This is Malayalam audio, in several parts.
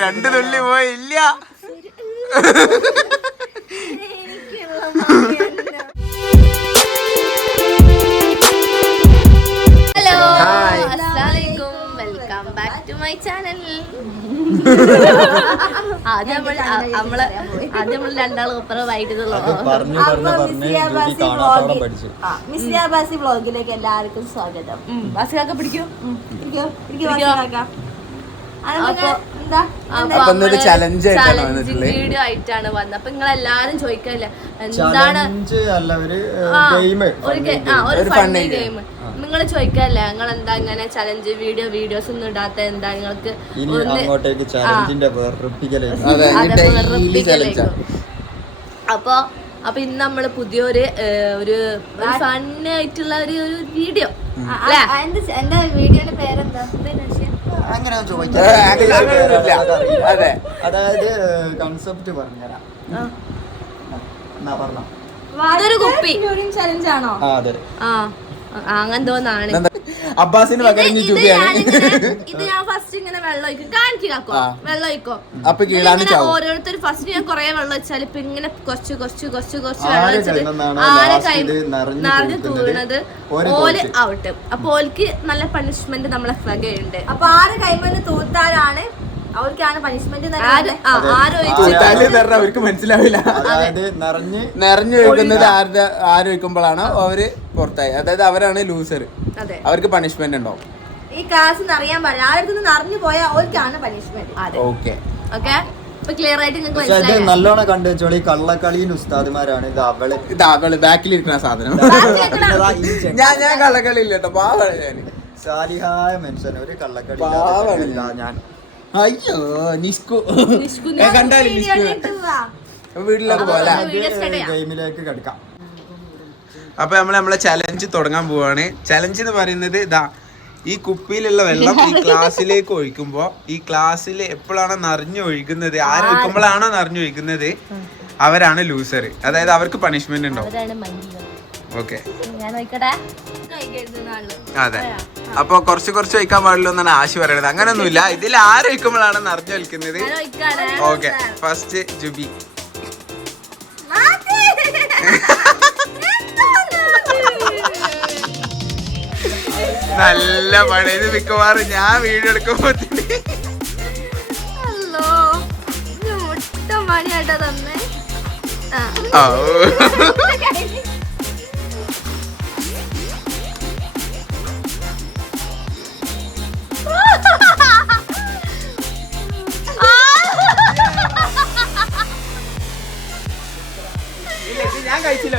രണ്ട് തുള്ളി പോയില്ല. ഹലോ, അസ്സലാമലൈക്കും, welcome back to my channel. ആദ്യം നമ്മൾ രണ്ടാളും ഒപ്പരം വൈകിട്ടുള്ളൂ. മിസ്ലിയാബാസി വ്ളോഗിലേക്ക് എല്ലാവർക്കും സ്വാഗതം. ബാസിയൊക്കെ പിടിക്കും. വീഡിയോ ആയിട്ടാണ് വന്നത്. അപ്പൊ നിങ്ങൾ എല്ലാരും ചോദിക്കല്ലേ എന്താണ് ഒരു ഫണ്ണി ഗെയിം. നിങ്ങൾ ചോദിക്കല്ലേ നിങ്ങൾ എന്താ ഇങ്ങനെ ചലഞ്ച് വീഡിയോസ് ഒന്നും ഇടാത്ത എന്താ നിങ്ങൾക്ക് അപ്പൊ ഇന്ന് നമ്മള് പുതിയൊരു ഒരു ഫണ്ണായിട്ടുള്ള ഒരു വീഡിയോ. എന്റെ വീഡിയോയുടെ പേരെന്താ? അങ്ങനെ അതായത് കൺസെപ്റ്റ് പറഞ്ഞുതരാം. അതൊരു കുപ്പി ചലഞ്ച് ആണോ? അങ്ങനെന്തോന്നാണ്. അബ്ബാസിന് പകരം ഇത് ഞാൻ ഫസ്റ്റ് ഇങ്ങനെ വെള്ളം ഒഴിക്കും. കാണിക്കാക്കോ വെള്ളം ഒഴിക്കോ. ഓരോരുത്തർ ഫസ്റ്റ് ഞാൻ കൊറേ വെള്ളം വെച്ചാൽ ഇപ്പൊ ഇങ്ങനെ കുറച്ച് വെള്ളം വെച്ചിട്ട് ആരെ കൈ നിറഞ്ഞു തൂണത് ഓല് ഔട്ട്. അപ്പൊ ഓൽക്ക് നല്ല പണിഷ്മെന്റ് നമ്മളെ വകയുണ്ട്. അപ്പൊ ആര് കൈമന്ന് തൂത്താലാണ് അവർക്കാണ് പണിഷ്മെന്റ്. അവർക്ക് മനസ്സിലാവില്ല. നിറഞ്ഞു വെക്കുന്നത് ആര് വെക്കുമ്പോഴാണോ അവര് പുറത്തായി. അതായത് അവരാണ് ലൂസർ. അവർക്ക് പണിഷ്മെന്റ് ഉണ്ടാവും. ഈ ക്ലാസ് അറിയാൻ പാടില്ല. ആരുടെ നിറഞ്ഞു പോയാൽ അവർക്കാണ് പണിഷ്മെന്റ്. ഓക്കെ ക്ലിയർ ആയിട്ട് നല്ലോണം കണ്ടു വെച്ചോളി. കള്ളക്കളിയും ഉസ്താദുമാരാണ്. ഇത് അവള് ബാക്കിലിരിക്കുന്ന സാധനം. ഞാൻ കള്ളക്കളി ഇല്ല കേട്ടോ. പാവാണ് ഞാൻ. സാലിഹായ മനുഷ്യൻ. ഒരു കള്ളക്കളി ഞാൻ. അയ്യോ നിസ്കു കണ്ടാലും വീട്ടിലൊക്കെ പോലെ ഗെയിമിലേക്ക് കിടക്കാം. അപ്പൊ നമ്മളെ ചലഞ്ച് തുടങ്ങാൻ പോവാണ്. ചലഞ്ച് എന്ന് പറയുന്നത് ഇതാ, ഈ കുപ്പിയിലുള്ള വെള്ളം ഈ ഗ്ലാസ്സിലേക്ക് ഒഴിക്കുമ്പോ ഈ ഗ്ലാസ്സിൽ എപ്പോഴാണോ നിറഞ്ഞു ഒഴിക്കുന്നത്, ആര് ഒഴിക്കുമ്പോഴാണോ നിറഞ്ഞു ഒഴിക്കുന്നത് അവരാണ് ലൂസർ. അതായത് അവർക്ക് പണിഷ്മെന്റ് ഉണ്ടാവും. ഓക്കെ അതെ. അപ്പൊ കുറച്ച് ഒഴിക്കാൻ പാടുള്ളൂ എന്നാണ് ആശി പറയണത്. അങ്ങനൊന്നുമില്ല. ഇതിൽ ആര് ഒഴിക്കുമ്പോഴാണ് നിറഞ്ഞു വലിക്കുന്നത്. Okay first Jubi. നല്ല പണി. ഇത് മിക്കവാറും ഞാൻ വീഡിയോ എടുക്കുമ്പോ ഞാൻ കഴിച്ചില്ലോ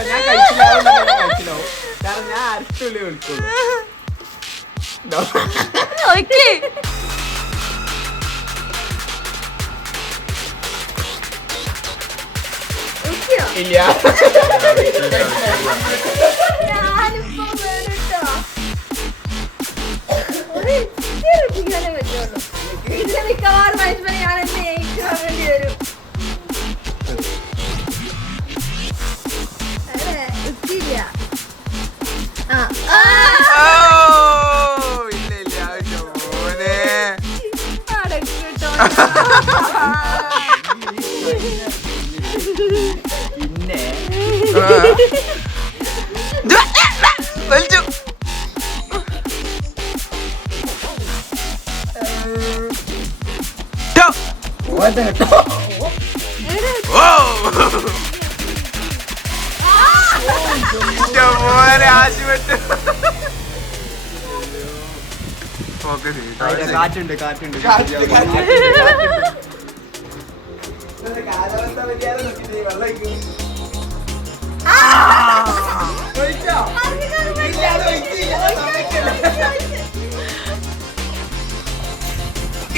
കാരണം ഞാൻ അരച്ചുള്ളി വിളിക്കുള്ളൂ. ഇല്ല വലിച്ചു. മോനെ ആശുപത്രി കാറ്റുണ്ട്. കാലാവസ്ഥ വ്യതിയാനം നോക്കിട്ട് വെള്ളം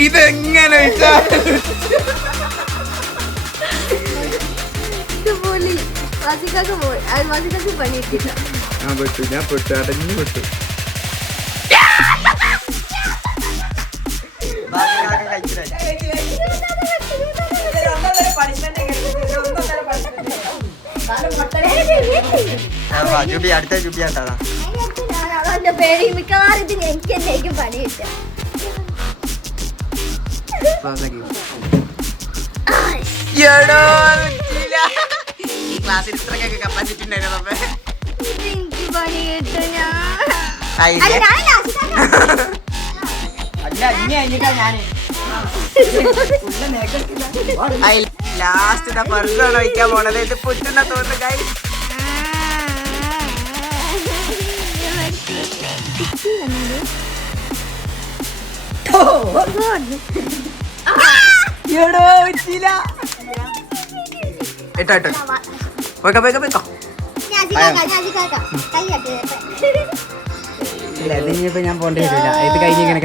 ഇതെങ്ങനെ ഞാൻ പെട്ടു അടഞ്ഞു പെട്ടു. ജുബി അടുത്ത ജുബി ആട്ടാ. എന്റെ പേര് മിക്കവാറും ഇത് എനിക്ക് എന്നേക്കും പണി കിട്ടുക. ഈ ക്ലാസ്സിൽ ഇത്രയൊക്കെ കപ്പാസിറ്റി ഉണ്ടായിരുന്നു ഇത് എനിക്ക് പണി കിട്ടും ഞാൻ. അതില്ല. അല്ല, ഞാനല്ല, അശ്വിതാക്ക. ലാസ്റ്റ് ഫർസാണ് വയ്ക്കാൻ പോണത്. ഇത് പുറ്റുന്ന തോന്നുന്നു guys. ഇട്ടോ ഇട്ടോ പോയിക്കോ പോയിക്കോ പോയിക്കോ. ഞാൻ അശ്വിതാക്ക. കൈ കാട്ട്. ഇല്ല ഇതിനിപ്പോ ഞാൻ പോണ്ടി വരില്ല. ഇത് കഴിഞ്ഞിരിക്കണേ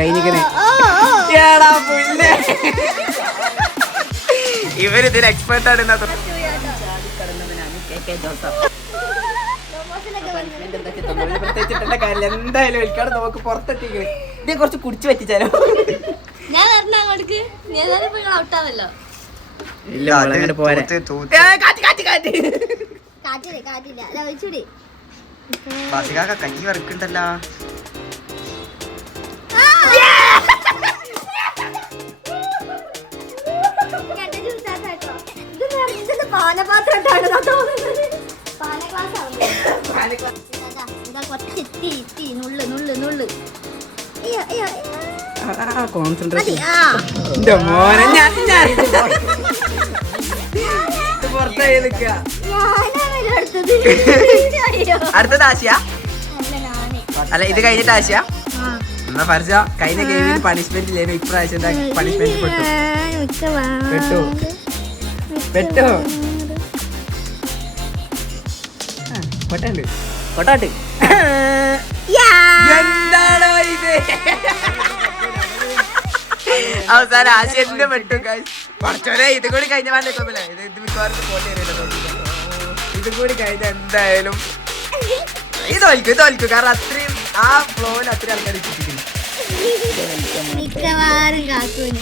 ഇവര് ഇതിന് എക്സ്പെർട്ട് ആണ് എന്നാ തോന്നുന്നു. പ്രത്യേകിച്ചിട്ടുള്ള കാര്യമില്ല. എന്തായാലും വിളിക്കാണ് നമുക്ക് പുറത്തെത്തിക്കണേ. ഇത് കുറച്ച് കുടിച്ചു പറ്റിച്ചാലോ. ഞാൻ വരണ അങ്ങോട്ട് ഞാൻ പോയി ഔട്ടാവല്ലോ. ഇല്ല അങ്ങോട്ട് പോരെ. കാറ്റില്ല അല്ല ഒഴിച്ചൂടി. ഫാസികാക്ക കഞ്ഞി വറക്കുണ്ടല്ലോ. പാനപാത്രം കോൺസെൻട്രേഷൻ മോനെ ഞാൻ പുറത്തായി നിൽക്കുക. അടുത്തത് ആശയ അല്ല ഇത് കഴിഞ്ഞിട്ട് ആശയ എന്നാ ഫർജ കഴിഞ്ഞ ഗെയിമിന് പണിഷ്മെന്റ് ഇല്ലേനു. ഇപ്രാവശ്യം എന്താ പണിഷ്മെന്റ് പെട്ടോ കൊട്ടാട്ട് എന്താണോ ഇത്? അവസാനം ആശയത്തിന്റെ പെട്ടു കുറച്ചോരെ ഇത് കൂടി കഴിഞ്ഞ പാടില്ല. ഇത് മിക്കവാറും പോലെ ഇതും കൂടി കഴിഞ്ഞ എന്തായാലും ഇത് തോൽക്കും കാരണം അത്രയും ആ ഫ്ലോയിൽ അത്രയും ആൾക്കാർ ഇട്ടിരിക്കുന്നു. മിക്കവാറും കാക്കൂന്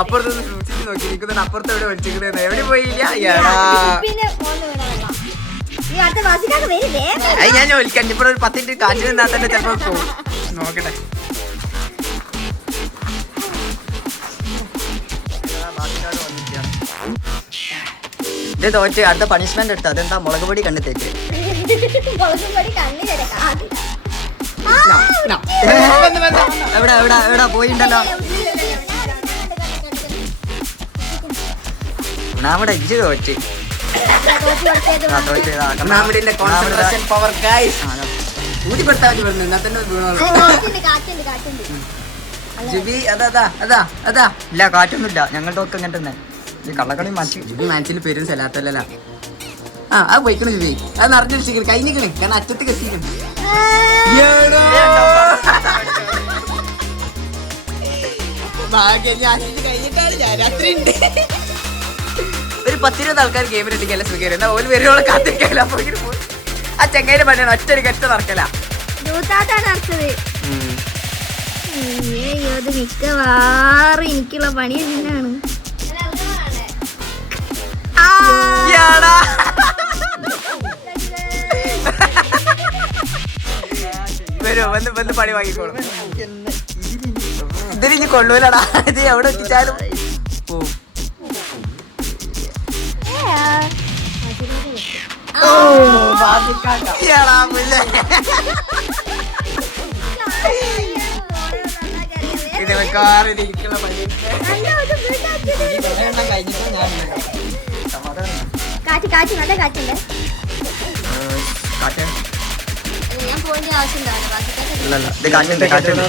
അപ്പുറത്തൊന്ന് സൂക്ഷിച്ച് നോക്കി നിൽക്കുന്നുണ്ട്. അപ്പുറത്ത് എവിടെ വലിച്ചിരിക്കുന്നത് എവിടെ പോയില്ല. പിന്നെ ഈ അടുത്ത വാസിക്കാക്ക് വരില്ലേ? അത് ഞാൻ വിളിക്കാം. ഇപ്പൊ ഒരു 10 മിനിറ്റ് കാറ്റിൽ നിന്നാൽ തന്നെ ചിലപ്പോ പോകും. നോക്കട്ടെ. ഇത് തോറ്റ് അടുത്ത പണിഷ്മെന്റ് എടുത്ത അതെന്താ മുളക് പൊടി കണ്ണു തേക്ക്. മുളകുപൊടി കണ്ണിലെടുക്കാം. എവിടെ എവിടെ എവിടെ പോയിണ്ടല്ലോ. നമ്മുടെ ഇജ്ജ് തോറ്റ് നമ്മുടെ കോൺസെൻട്രേഷൻ പവർ ഗൈസ് ഊതിപ്പെടുത്താൻ പറഞ്ഞു. എന്നാൽ തന്നെ ജിബി അതാ അതാ അതാ ഇല്ല കാറ്റൊന്നുമില്ല. ഞങ്ങളുടെ ഒക്കെ അങ്ങനെ തന്നെ. ഈ കള്ളക്കളി മാറ്റി ജിബി മനസ്സിൽ പേരും സ്ഥലത്തല്ല. ആ അത് പോയിക്കണു ജിബി. അത് നിറഞ്ഞിരിക്കുന്നു കഴിഞ്ഞിരിക്കണേ കാരണം അറ്റത്ത് കെത്തിക്കണം. ഒരു 10-20 ആൾക്കാർ ഗെയിമിലെത്തിക്കല്ല സുഖം. എന്നാ ഓല് വരുവോളം കാത്തിരിക്കല. ആ ചെങ്ങൈന്റെ പണിയാണ് ഒറ്റ കെട്ട് നടക്കല. ഇത് മിക്കവാറും എനിക്കുള്ള പണി തന്നെയാണ്. വരുമോ വന്ന് പണി വാങ്ങിക്കോളും. ഇതിന് കൊള്ളൂലടാ. ഇത് എവിടെ എത്തിച്ചാലും പോവും. ഇത് വെക്കാറ് ഇരിക്കുന്ന പണി. കാറ്റ് നല്ല കാറ്റുണ്ട്. കാറ്റ് ഞാൻ പോയിന്റ് ആവശ്യമുണ്ടാവില്ല. ഇല്ലല്ല ഇത് കാറ്റുണ്ട് കാറ്റുണ്ട്.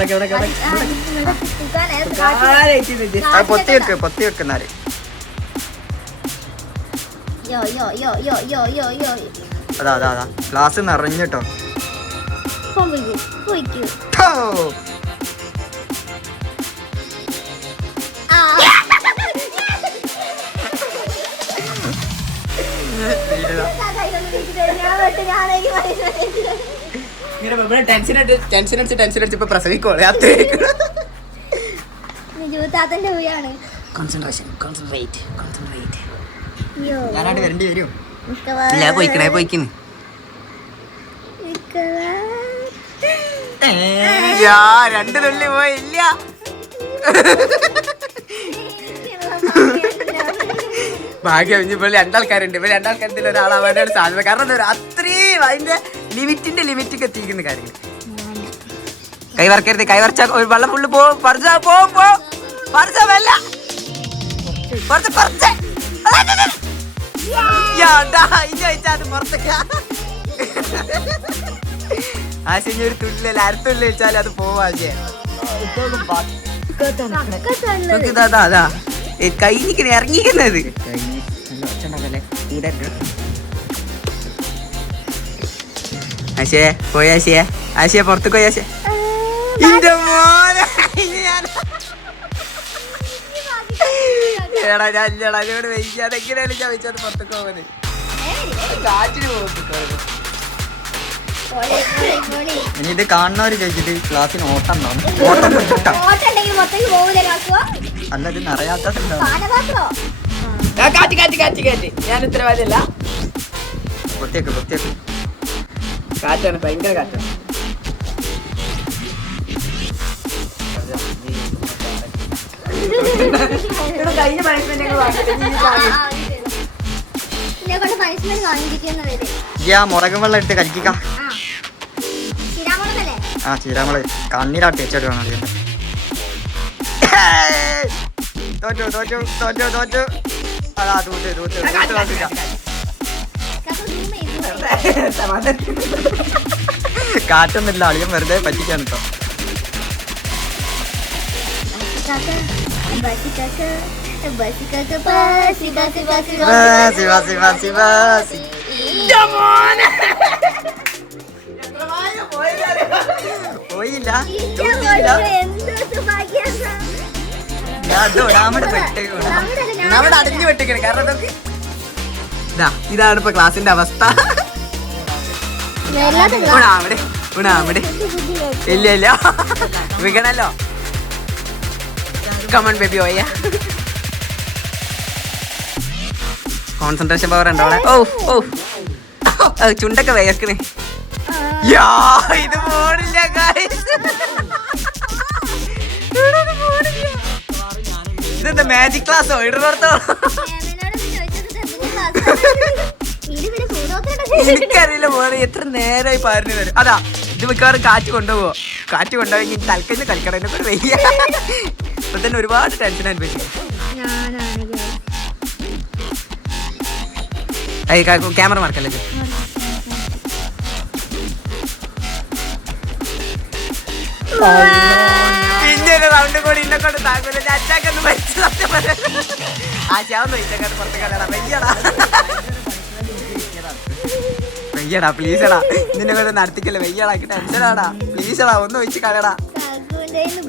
പൊത്തി വെക്കുന്നാല് അതാ അതാ അതാ ഗ്ലാസ് നിറഞ്ഞിട്ടോ. ടെൻഷൻ അടിച്ച് ഇപ്പൊ പ്രസവിക്കോളെ. താത്തന്റെ പോയാണ്. ഞാനായിട്ട് വരേണ്ടി വരും. ഇല്ല പോയിക്കണ് രണ്ട് തുള്ളി പോയില്ല. ഭാഗ്യം ഇപ്പൊ രണ്ടാൾക്കാരുണ്ട്. ഇപ്പൊ രണ്ടാൾക്കാരുടെ ഒരാളാവാനാണ് സാധ്യത. കാരണം എന്താ അത്രയും അതിന്റെ ലിമിറ്റിക്ക് എത്തിക്കുന്ന കാര്യങ്ങൾ. കൈ വറക്കരുത്. കൈ വറച്ച ഒരു വെള്ളം ഫുള്ള് പോവും. ആശിഞ്ഞ ഒരു തുള്ളില്ല, അരത്തുള്ളി വെച്ചാൽ അത് പോവാ. അതാ കൈനിക്ക് ഇറങ്ങിക്കുന്നത്. ആശേ പോയ ആശയെ പുറത്തേക്ക് പോയ ആശയ. ഇന്റെ മോനെ ഞാനോട് വയ്ക്കാതെ എങ്ങനെയാണ് ഞാൻ വെച്ചത് പുറത്തേക്ക് പോകാന്. കാറ്റിന് പോകുന്നു. ഇനി ഇത് കാണുന്നവര് ചോദിച്ചിട്ട് ക്ലാസ്സിന് ഓട്ടം അല്ല ഇത് നിറയാത്ത ഞാൻ ഉത്തരവാദിയല്ല. പൊത്തിയേക്ക് കാറ്റാണ്, ഭയങ്കര കാറ്റാണ്. കഴിഞ്ഞ പണിഷ്മെന്റ് മുളകും വെള്ളം എടുത്ത് കലിക്കാം. ആ ചീരാമുളക് കണ്ണീരാട്ട് തേച്ചിട്ട് വേണം. തോറ്റു അതാ തൂത്ത് കാറ്റൊന്നുമില്ല. അളിയൻ വെറുതെ പറ്റിക്കാണ് കേട്ടോ. പോയില്ല. അവിടെ അടഞ്ഞു വെട്ടിക്കണേ. കാരണം ഇതാണ് ഇപ്പൊ ക്ലാസ്സിന്റെ അവസ്ഥ. ഇല്ല വികണല്ലോ. കമൺ ബേബി ഓയ. കോൺസെൻട്രേഷൻ പവർ ഉണ്ടോ അവിടെ? ചുണ്ടൊക്കെ വേർക്കണേ. ഇത് പോണില്ല. ഇതെന്താ മാജിക് ക്ലാസ്സോ? ഇടർത്തോ എനിക്കറിയില്ല മോനെ. എത്ര നേരമായി പറഞ്ഞു തരും. അതാ ഇത് മിക്കവാറും കാറ്റ് കൊണ്ടുപോയി തൽക്കഞ്ഞ് കളിക്കണം. എന്നെ കൂടെ വയ്യ. ഇപ്പൊ തന്നെ ഒരുപാട് ടെൻഷൻ അനുഭവിക്കും. ക്യാമറ മാർക്കല്ലേ. പിന്നെ ഒരു റൗണ്ട് കൂടി ഇന്നെ കൊണ്ട് താങ്കൂല. അച്ചാക്കൊന്ന് മരിച്ചു. ആശാവുന്നു ഇച്ചക്കാട്ട് പുറത്ത് കളയടാ. വെയ്യടാ പ്ലീസടാ. നിന്നെ കൊണ്ട് നടത്തിക്കല്ലേ. വെയ്യടാ ടെൻഷനാടാ. പ്ലീസടാ ഒന്ന് ഒഴിച്ച് കളയടാ.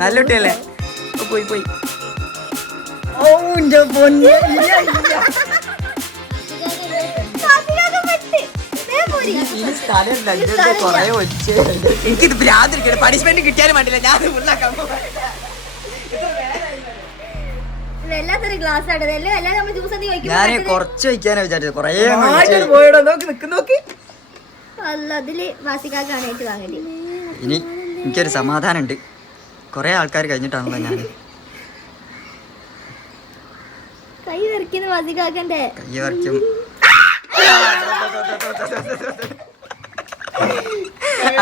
നല്ല കുട്ടിയല്ലേ. പോയി എനിക്കിത് ഭ്രാന്തിരിക്കണേ. പണിഷ്മെന്റ് കിട്ടിയാലും വേണ്ടില്ല. ഞാൻ ഫുള്ളാക്കാൻ ഞാൻ കുറച്ച് വയ്ക്കാനാ വിചാരിച്ചത്. കൊറേ ഇനി എനിക്കൊരു സമാധാനം ഉണ്ട്. കൊറേ ആൾക്കാർ കഴിഞ്ഞിട്ടാണല്ലോ ഞാൻ കൈ വരയ്ക്കും.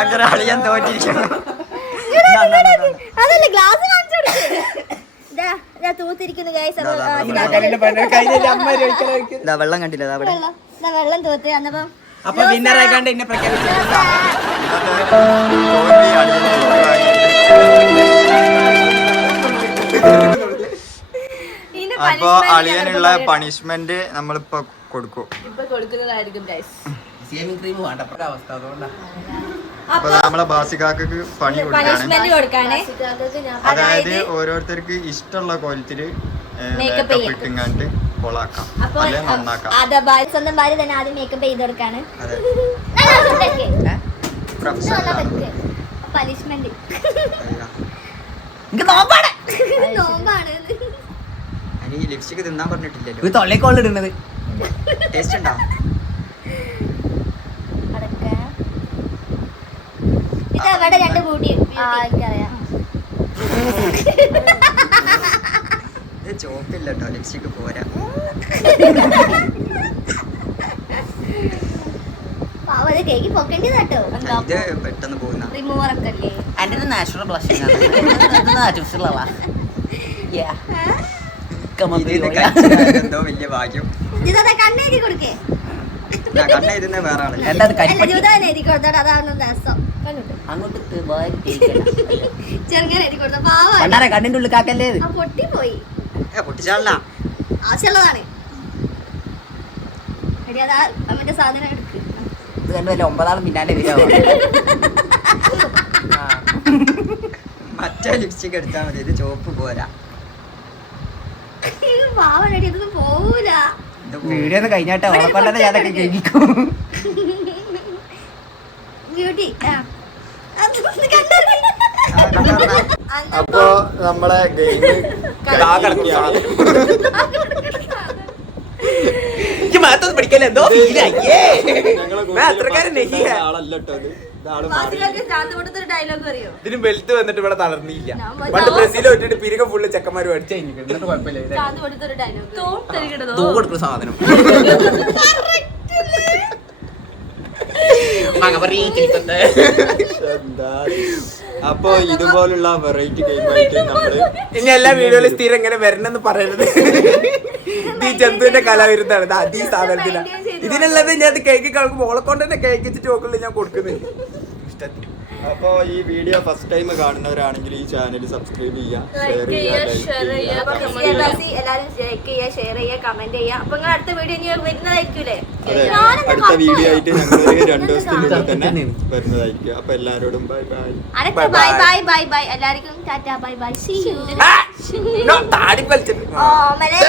അങ്ങനെ അളിയാൻ തോറ്റിരിക്കണം. വെള്ളം കണ്ടില്ല. വെള്ളം തോത്ത് അന്നപ്പം അപ്പൊ വിന്നറായിക്കാണ്ട് എന്നെ പ്രഖ്യാപിച്ചു. അപ്പൊ അളിയനുള്ള പണിഷ്മെന്റ് നമ്മളിപ്പോ കൊടുക്കും. അപ്പൊ നമ്മളെ ബാസികാക്ക് പണി കൊടുക്കാണ്. അതായത് ഓരോരുത്തർക്ക് ഇഷ്ടമുള്ള കോലത്തില് മേക്കപ്പ് ഇട്ടുങ്ങാണ്ട് കൊളാക്കാം, അല്ലെ നന്നാക്കാം. സ്വന്തം ഭാര്യ തന്നെ ആദ്യം മേക്കപ്പ് ചെയ്ത് കൊടുക്കാണ്. പണിഷ്മെന്റ് നോമ്പാണ്. ലിപ്സ്റ്റിക് തിന്നാൻ പറഞ്ഞിട്ടില്ലല്ലോ. തൊള്ളേക്കോളിടുന്നത് ടേസ്റ്റ് ഉണ്ടാവും. അവിടെ 2 ബൂട്ടി എനിക്കറിയാം. ഇത് ചോപ്പില്ല കേട്ടോ, ലിപ്സ്റ്റിക് പോരാ. പാവത് കേക്ക് പൊക്കേണ്ടത് കേട്ടോ. ഇത് പെട്ടെന്ന് പോകുന്ന റിമൂവർ ഒക്കെ അല്ലേ? എൻ്റെ നാച്ചുറൽ ബ്ലഷിംഗ് ആർട്ടിഫിഷ്യൽ എന്തോ വലിയ ഭാഗ്യം. ഇതാ കണ്ണെഴുതി കൊടുക്കേ. കണ്ണ ഇരുന്ന വേറെ ആള് എന്താ ജീവിതം എഴുതി കൊടുത്തോട്ടെ, അതാണ് രസം. അങ്ങോട്ട് ചെറുങ്ങനെ എഴുതി കൊടുത്ത പാവ കണ്ണാരെ കണ്ണിന്റെ ഉള്ളിൽ കാക്കല്ലേ ഇത്? പൊട്ടിപ്പോയി. പൊട്ടിച്ചാളാ ആവശ്യമുള്ളതാണ്. എടി അതാ അമ്മന്റെ സാധനം എടുക്ക്. ഇത് കണ്ടു വല്ല 9 പിന്നാലെ വരിക. മറ്റേ ലിപ്സ്റ്റിക് എടുത്താൽ മതി, ഇത് ചോപ്പ് പോരാ. പാവടി ഇതൊന്നും പോവൂല. വീഡിയോ ഒന്ന് കഴിഞ്ഞാട്ടെ ഓളക്കൊണ്ടത് ഞാനൊക്കെ കേൾക്കും. ബ്യൂട്ടി അപ്പൊ നമ്മളെ ഗെയിം പഠിക്കല്ലേ എന്തോ അത്രക്കാരല്ലേ ആളല്ലോ ഡയലോഗ് അറിയോ? ഇതിന് ബെൽറ്റ് വന്നിട്ട് ഇവിടെ തളർന്നില്ല. പണ്ട് ബ്രസീൽ വിട്ടിട്ട് പിരിക ഫുള്ള് ചെക്കന്മാര് പഠിച്ചു കഴിഞ്ഞിട്ട് എന്നിട്ട് കുഴപ്പമില്ല. ചാന്ത് കൊടുത്തൊരു ഡയലോഗ് തൂ കൊടുക്കുന്ന സാധനം എന്താ. അപ്പൊ ഇതുപോലുള്ള വെറൈറ്റി ഗെയിമായിട്ട് നമ്മള് ഇനി എല്ലാ വീഡിയോയിലും സ്ഥിരം ഇങ്ങനെ വരണമെന്ന് പറയരുത്. ഈ ജന്തുവിന്റെ കലാവിരുദ്ധാണ് ഈ സ്ഥാപനത്തില. ഇതിനുള്ളത് ഞാൻ കേക്ക് കളക്കുമ്പോൾ ഓളെ കൊണ്ട് തന്നെ കേക്ക് വെച്ചിട്ട് നോക്കുള്ളൂ ഞാൻ കൊടുക്കുന്നത് ഇഷ്ടത്തിൽ. അപ്പൊ ഈ വീഡിയോ ഫസ്റ്റ് ടൈം കാണുന്നവരാണെങ്കിൽ ഈ ചാനൽ സബ്സ്ക്രൈബ് ചെയ്യുക, ഷെയർ എല്ലാരും ലൈക്ക് ചെയ്യുക, ഷെയർ ചെയ്യുക, കമന്റ് ചെയ്യുക. അപ്പൊ നിങ്ങൾ അടുത്ത വീഡിയോ ഇനി വരുന്നതായിരിക്കൂലേ? അതെ, അടുത്ത വീഡിയോ ആയിട്ട് ഞങ്ങൾ 2 ദിവസത്തിനുള്ളിൽ തന്നെ വരുന്നതായിരിക്കും. അപ്പൊ എല്ലാരോടും bye bye. Bye bye bye bye. എല്ലാവർക്കും tata bye bye. See you. താടി വലിച്ചിട്ട് ഓ മലേ